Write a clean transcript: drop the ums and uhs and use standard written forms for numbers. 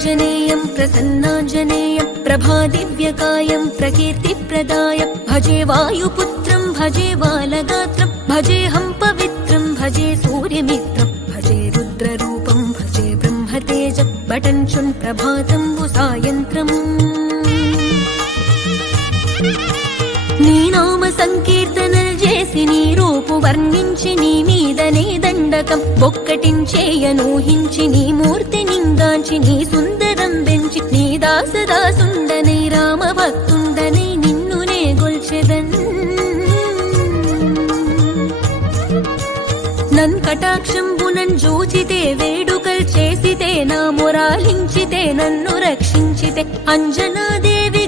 प्रभाञ्जनेयं प्रसन्नाञ्जनेयं प्रभादिव्यकायं प्रकीर्तिप्रदाय भजे वायुपुत्रं भजे बालगात्रं भजेऽहं पवित्रं भजे सूर्यमित्रं भजे रुद्ररूपं भजे ब्रह्मतेजं बटञ्चुन् प्रभातं सायन्त्रम् నీ నామ సంకీర్తనలు చేసి నీ రూపు వర్ణించి నీ మీదనే దండకం బొక్కటించేయనూహించి నీ మూర్తి నింగాంచి నీ సుందరం పెంచి నీ దాసదాసుండనై రామ భక్తుండనై నిన్నునే గొల్చెదన్ నన్ కటాక్షంబునన్ జూచితే వేడుకల్ చేసితే నా మొరాలించితే నన్ను రక్షించితే అంజనాదేవి